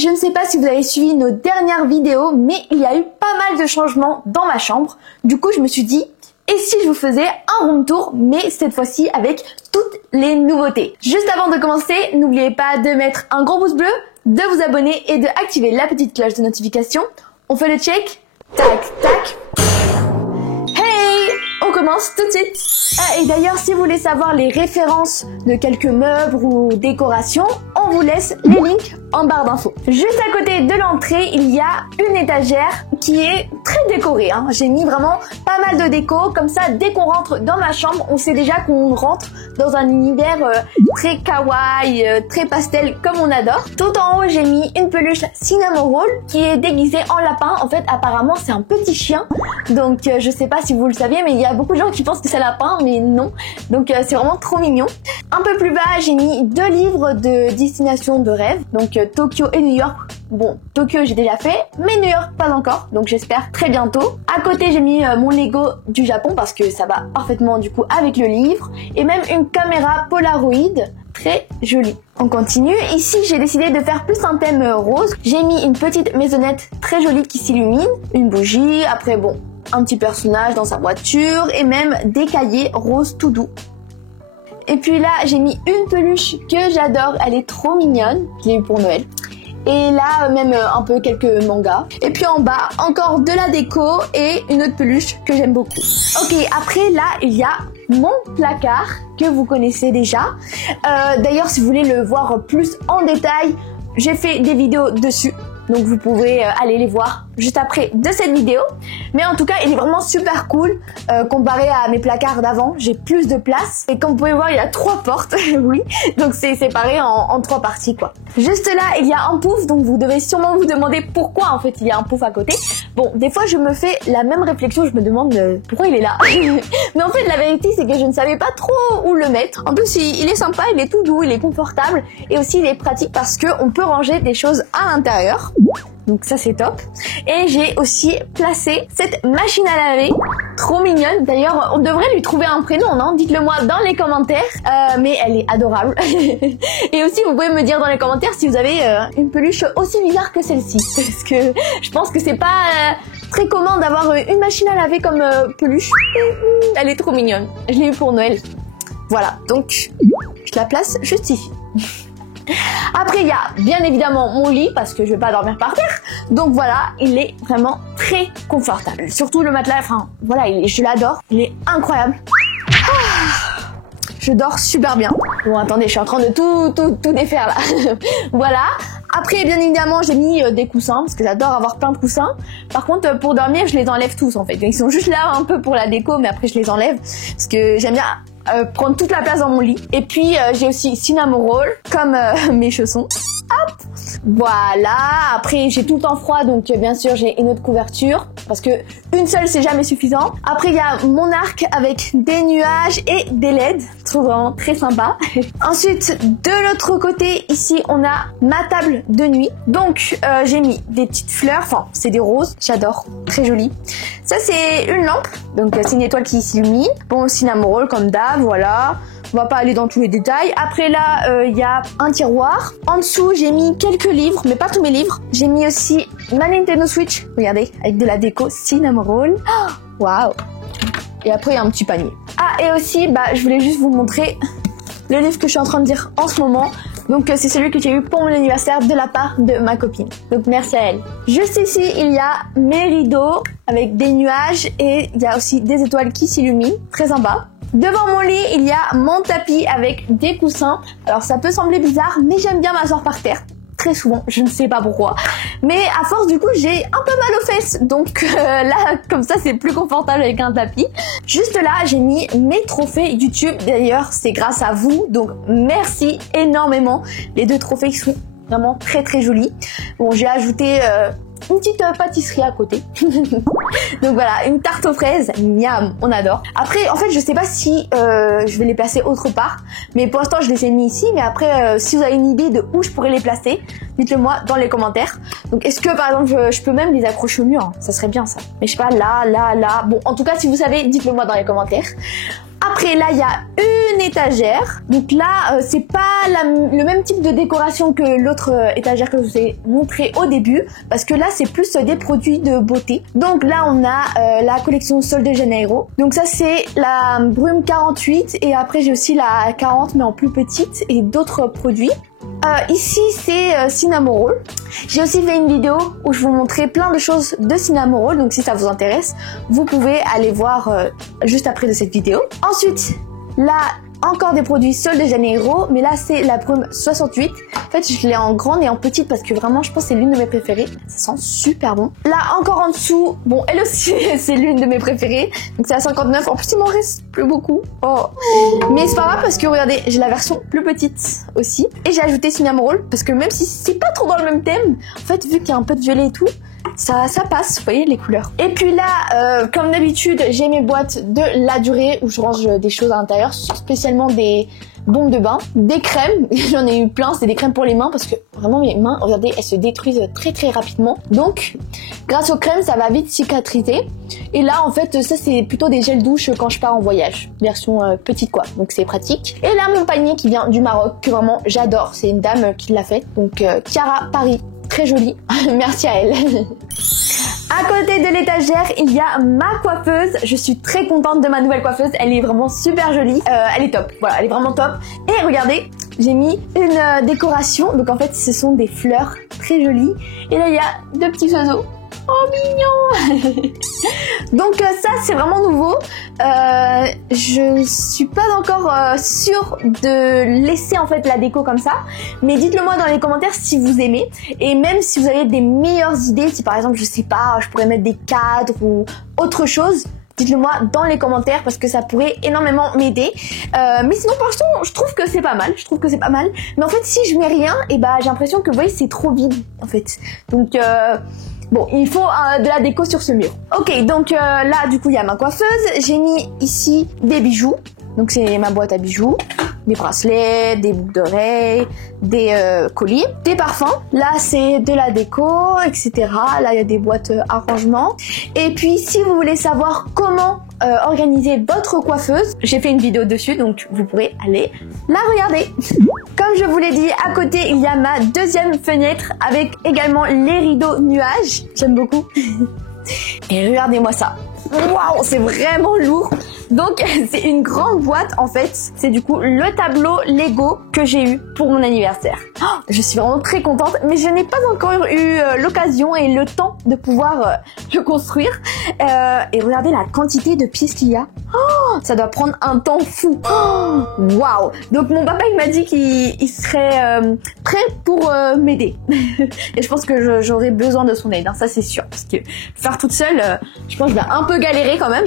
je ne sais pas si vous avez suivi nos dernières vidéos, mais il y a eu pas mal de changements dans ma chambre. Du coup, je me suis dit, et si je vous faisais un room tour, mais cette fois-ci avec toutes les nouveautés. Juste avant de commencer, n'oubliez pas de mettre un gros pouce bleu, de vous abonner et de activer la petite cloche de notification. On fait le check. Tac, tac. Hey! On commence tout de suite. Ah, et d'ailleurs, si vous voulez savoir les références de quelques meubles ou décorations, on vous laisse les links en barre d'infos. Juste à côté de l'entrée, il y a une étagère qui est très décorée. J'ai mis vraiment pas mal de déco. Comme ça, dès qu'on rentre dans ma chambre, on sait déjà qu'on rentre dans un univers très kawaii, très pastel, comme on adore. Tout en haut, j'ai mis une peluche Cinnamon Roll qui est déguisée en lapin. En fait, apparemment, c'est un petit chien. Donc, je sais pas si vous le saviez, mais il y a beaucoup de gens qui pensent que c'est lapin, mais non. Donc, c'est vraiment trop mignon. Un peu plus bas, j'ai mis 2 livres de destination de rêve. Donc, Tokyo et New York. Bon, Tokyo j'ai déjà fait, mais New York pas encore, donc j'espère très bientôt. À côté j'ai mis mon Lego du Japon parce que ça va parfaitement du coup avec le livre. Et même une caméra Polaroid, très jolie. On continue, ici j'ai décidé de faire plus un thème rose. J'ai mis une petite maisonnette très jolie qui s'illumine, une bougie, après bon, un petit personnage dans sa voiture et même des cahiers roses tout doux. Et puis là, j'ai mis une peluche que j'adore, elle est trop mignonne, je l'ai eu pour Noël. Et là, même un peu quelques mangas. Et puis en bas, encore de la déco et une autre peluche que j'aime beaucoup. Ok, après là, il y a mon placard que vous connaissez déjà. D'ailleurs, si vous voulez le voir plus en détail, j'ai fait des vidéos dessus. Donc vous pouvez aller les voir juste après de cette vidéo. Mais en tout cas, il est vraiment super cool. Comparé à mes placards d'avant, j'ai plus de place. Et comme vous pouvez voir, il y a 3 portes, oui. Donc c'est séparé en 3 parties, quoi. Juste là, il y a un pouf. Donc vous devez sûrement vous demander pourquoi, en fait, il y a un pouf à côté. Bon, des fois, je me fais la même réflexion. Je me demande pourquoi il est là. Mais en fait, la vérité, c'est que je ne savais pas trop où le mettre. En plus, il est sympa, il est tout doux, il est confortable. Et aussi, il est pratique parce qu'on peut ranger des choses à l'intérieur. Donc ça c'est top. Et j'ai aussi placé cette machine à laver, trop mignonne. D'ailleurs on devrait lui trouver un prénom, non? Dites-le moi dans les commentaires. Mais elle est adorable. Et aussi vous pouvez me dire dans les commentaires si vous avez une peluche aussi bizarre que celle-ci. Parce que je pense que c'est pas très commun d'avoir une machine à laver comme peluche. Elle est trop mignonne. Je l'ai eu pour Noël. Voilà, donc je la place juste ici. Après il y a bien évidemment mon lit parce que je vais pas dormir par terre. Donc voilà, il est vraiment très confortable. Surtout le matelas, enfin voilà, je l'adore. Il est incroyable. Je dors super bien. Bon attendez, je suis en train de tout défaire là. Voilà. Après bien évidemment j'ai mis des coussins parce que j'adore avoir plein de coussins. Par contre pour dormir je les enlève tous en fait. Ils sont juste là un peu pour la déco mais après je les enlève parce que j'aime bien prendre toute la place dans mon lit. Et puis j'ai aussi Cinnamon Roll comme mes chaussons. Hop, voilà. Après j'ai tout le temps froid donc bien sûr j'ai une autre couverture parce que une seule c'est jamais suffisant. Après il y a mon arc avec des nuages et des LED, c'est vraiment très sympa. Ensuite de l'autre côté ici on a ma table de nuit. Donc j'ai mis des petites fleurs, enfin c'est des roses, j'adore, très joli. Ça c'est une lampe, donc c'est une étoile qui s'illumine. Bon, Cinnamon Roll comme d'hab, voilà. On va pas aller dans tous les détails. Après là, il y a un tiroir. En dessous, j'ai mis quelques livres, mais pas tous mes livres. J'ai mis aussi ma Nintendo Switch. Regardez, avec de la déco Cinnamon Roll. Waouh! Et après, il y a un petit panier. Ah, et aussi, je voulais juste vous montrer le livre que je suis en train de lire en ce moment. Donc c'est celui que j'ai eu pour mon anniversaire de la part de ma copine. Donc merci à elle. Juste ici, il y a mes rideaux avec des nuages et il y a aussi des étoiles qui s'illuminent. Très sympa. Devant mon lit, il y a mon tapis avec des coussins. Alors ça peut sembler bizarre, mais j'aime bien m'asseoir par terre. Très souvent, je ne sais pas pourquoi. Mais à force du coup, j'ai un peu mal aux fesses. Donc là, comme ça, c'est plus confortable avec un tapis. Juste là, j'ai mis mes trophées YouTube. D'ailleurs, c'est grâce à vous. Donc merci énormément. Les 2 trophées qui sont vraiment très très jolis. Bon, j'ai ajouté une petite pâtisserie à côté. Donc voilà, une tarte aux fraises, miam, on adore. Après, en fait, je sais pas si je vais les placer autre part, mais pour l'instant, je les ai mis ici. Mais après, si vous avez une idée de où je pourrais les placer, dites-le moi dans les commentaires. Donc, est-ce que par exemple, je peux même les accrocher au mur, hein? Ça serait bien ça. Mais je sais pas, là. Bon, en tout cas, si vous savez, dites-le moi dans les commentaires. Après là il y a une étagère. Donc là c'est pas le même type de décoration que l'autre étagère que je vous ai montré au début, parce que là c'est plus des produits de beauté. Donc là on a la collection Sol de Janeiro. Donc ça c'est la brume 48 et après j'ai aussi la 40 mais en plus petite et d'autres produits. Ici c'est Cinnamoroll. J'ai aussi fait une vidéo où je vous montrais plein de choses de Cinnamoroll, donc si ça vous intéresse, vous pouvez aller voir juste après de cette vidéo. Ensuite, là encore des produits Sol de Janeiro, mais là c'est la brume 68. En fait je l'ai en grande et en petite parce que vraiment je pense que c'est l'une de mes préférées. Ça sent super bon. Là encore en dessous, bon elle aussi c'est l'une de mes préférées. Donc c'est à 59, en plus il m'en reste plus beaucoup. Oh. Mais c'est pas grave parce que regardez, j'ai la version plus petite aussi. Et j'ai ajouté Cinnamoroll parce que même si c'est pas trop dans le même thème, en fait vu qu'il y a un peu de violet et tout, ça passe, vous voyez les couleurs. Et puis là, comme d'habitude, j'ai mes boîtes de la durée où je range des choses à l'intérieur, spécialement des bombes de bain, des crèmes. J'en ai eu plein, c'est des crèmes pour les mains parce que vraiment mes mains, regardez, elles se détruisent très très rapidement. Donc, grâce aux crèmes, ça va vite cicatriser. Et là, en fait, ça c'est plutôt des gels douche quand je pars en voyage, version petite quoi. Donc c'est pratique. Et là, mon panier qui vient du Maroc, que vraiment j'adore. C'est une dame qui l'a fait. Donc Chiara Paris. Très jolie, merci à elle. À côté de l'étagère, il y a ma coiffeuse. Je suis très contente de ma nouvelle coiffeuse. Elle est vraiment super jolie. Elle est top. Voilà, elle est vraiment top. Et regardez, j'ai mis une décoration. Donc en fait, ce sont des fleurs très jolies. Et là, il y a deux petits oiseaux. Oh mignon. Donc ça c'est vraiment nouveau. Je suis pas encore sûre de laisser en fait la déco comme ça, mais dites-le moi dans les commentaires si vous aimez, et même si vous avez des meilleures idées, si par exemple je sais pas, je pourrais mettre des cadres ou autre chose, dites-le moi dans les commentaires parce que ça pourrait énormément m'aider. Mais sinon pour l'instant je trouve que c'est pas mal, mais en fait si je mets rien, et bah j'ai l'impression que vous voyez c'est trop vide en fait. Donc bon, il faut de la déco sur ce mur. Ok, donc là, du coup, il y a ma coiffeuse. J'ai mis ici des bijoux. Donc, c'est ma boîte à bijoux. Des bracelets, des boucles d'oreilles, des colliers, des parfums. Là, c'est de la déco, etc. Là, il y a des boîtes à rangement. Et puis, si vous voulez savoir comment organiser votre coiffeuse, j'ai fait une vidéo dessus, donc vous pourrez aller la regarder. Comme je vous l'ai dit, à côté, il y a ma deuxième fenêtre avec également les rideaux nuages. J'aime beaucoup. Et regardez-moi ça. Waouh, c'est vraiment lourd. Donc c'est une grande boîte en fait. C'est du coup le tableau Lego que j'ai eu pour mon anniversaire. Oh, je suis vraiment très contente, mais je n'ai pas encore eu l'occasion et le temps de pouvoir le construire. Et regardez la quantité de pièces qu'il y a. Oh, ça doit prendre un temps fou. Oh, waouh. Donc mon papa il m'a dit qu'il serait prêt pour m'aider. Et je pense que j'aurai besoin de son aide, hein, ça c'est sûr. Parce que faire toute seule, je pense que je vais un peu galérer quand même.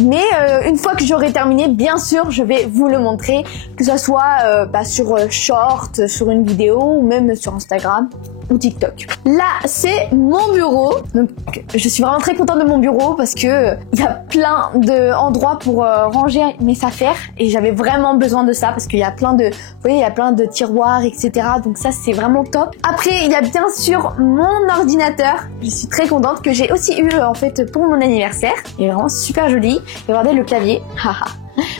Mais une fois que j'aurai terminé, bien sûr, je vais vous le montrer, que ce soit sur Short, sur une vidéo ou même sur Instagram ou TikTok. Là, c'est mon bureau. Donc, je suis vraiment très contente de mon bureau parce que il y a plein d'endroits pour ranger mes affaires et j'avais vraiment besoin de ça parce qu'il y a plein de, vous voyez, il y a plein de tiroirs, etc. Donc ça, c'est vraiment top. Après, il y a bien sûr mon ordinateur. Je suis très contente que j'ai aussi eu en fait pour mon anniversaire. Il est vraiment super joli. Et regardez le clavier.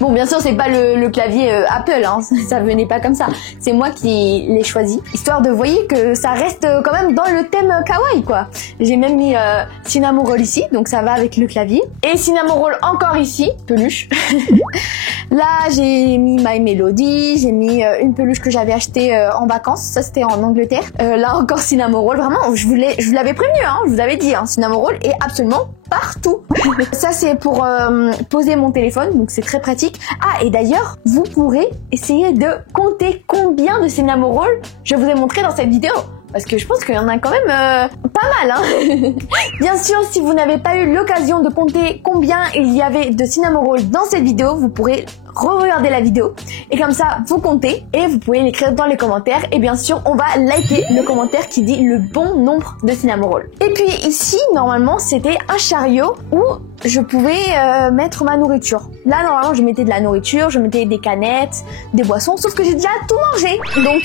Bon, bien sûr, c'est pas le clavier Apple, hein. Ça venait pas comme ça. C'est moi qui l'ai choisi, histoire de, vous voyez, que ça reste quand même dans le thème kawaii, quoi. J'ai même mis Cinnamoroll ici, donc ça va avec le clavier. Et Cinnamoroll encore ici, peluche. Là, j'ai mis My Melody, j'ai mis une peluche que j'avais achetée en vacances. Ça, c'était en Angleterre. Là encore Cinnamoroll, vraiment, je vous l'avais prévenu, hein. Je vous avais dit, hein, Cinnamoroll est absolument partout. Ça, c'est pour poser mon téléphone, donc c'est très pratique. Ah, et d'ailleurs, vous pourrez essayer de compter combien de Cinnamoroll je vous ai montré dans cette vidéo. Parce que je pense qu'il y en a quand même pas mal, hein. Bien sûr, si vous n'avez pas eu l'occasion de compter combien il y avait de Cinnamoroll dans cette vidéo, vous pourrez re-regarder la vidéo. Et comme ça, vous comptez et vous pouvez l'écrire dans les commentaires. Et bien sûr, on va liker le commentaire qui dit le bon nombre de Cinnamoroll. Et puis ici, normalement, c'était un chariot où je pouvais mettre ma nourriture. Là, normalement, je mettais de la nourriture, je mettais des canettes, des boissons, sauf que j'ai déjà tout mangé. Donc,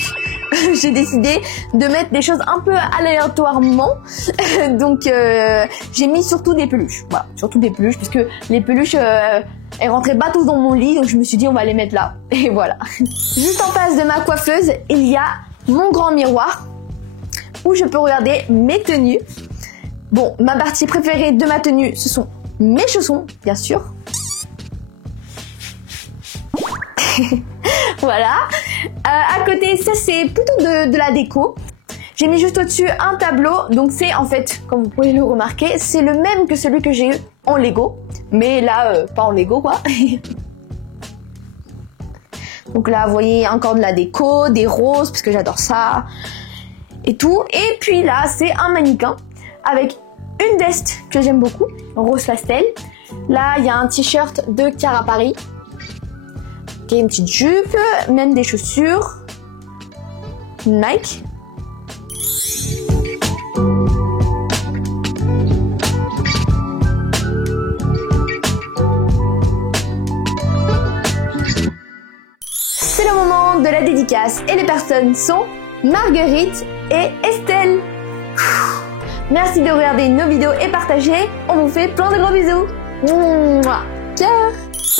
j'ai décidé de mettre des choses un peu aléatoirement. Donc, j'ai mis surtout des peluches. Voilà, surtout des peluches, puisque les peluches, elles rentraient pas tous dans mon lit. Donc, je me suis dit, on va les mettre là. Et voilà. Juste en face de ma coiffeuse, il y a mon grand miroir où je peux regarder mes tenues. Bon, ma partie préférée de ma tenue, ce sont mes chaussons, bien sûr. Voilà. À côté, ça c'est plutôt de la déco. J'ai mis juste au-dessus un tableau. Donc c'est en fait, comme vous pouvez le remarquer, c'est le même que celui que j'ai eu en Lego. Mais là, pas en Lego quoi. Donc là, vous voyez encore de la déco, des roses, parce que j'adore ça. Et tout. Et puis là, c'est un mannequin avec une veste que j'aime beaucoup, rose pastel. Là, il y a un t-shirt de Cara Paris. Ok, une petite jupe, même des chaussures. Nike. C'est le moment de la dédicace et les personnes sont Marguerite et Estelle. Merci de regarder nos vidéos et partager. On vous fait plein de gros bisous. Mouah. Cœur.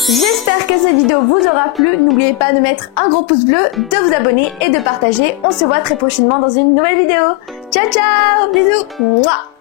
J'espère que cette vidéo vous aura plu. N'oubliez pas de mettre un gros pouce bleu, de vous abonner et de partager. On se voit très prochainement dans une nouvelle vidéo. Ciao ciao. Bisous. Mouah.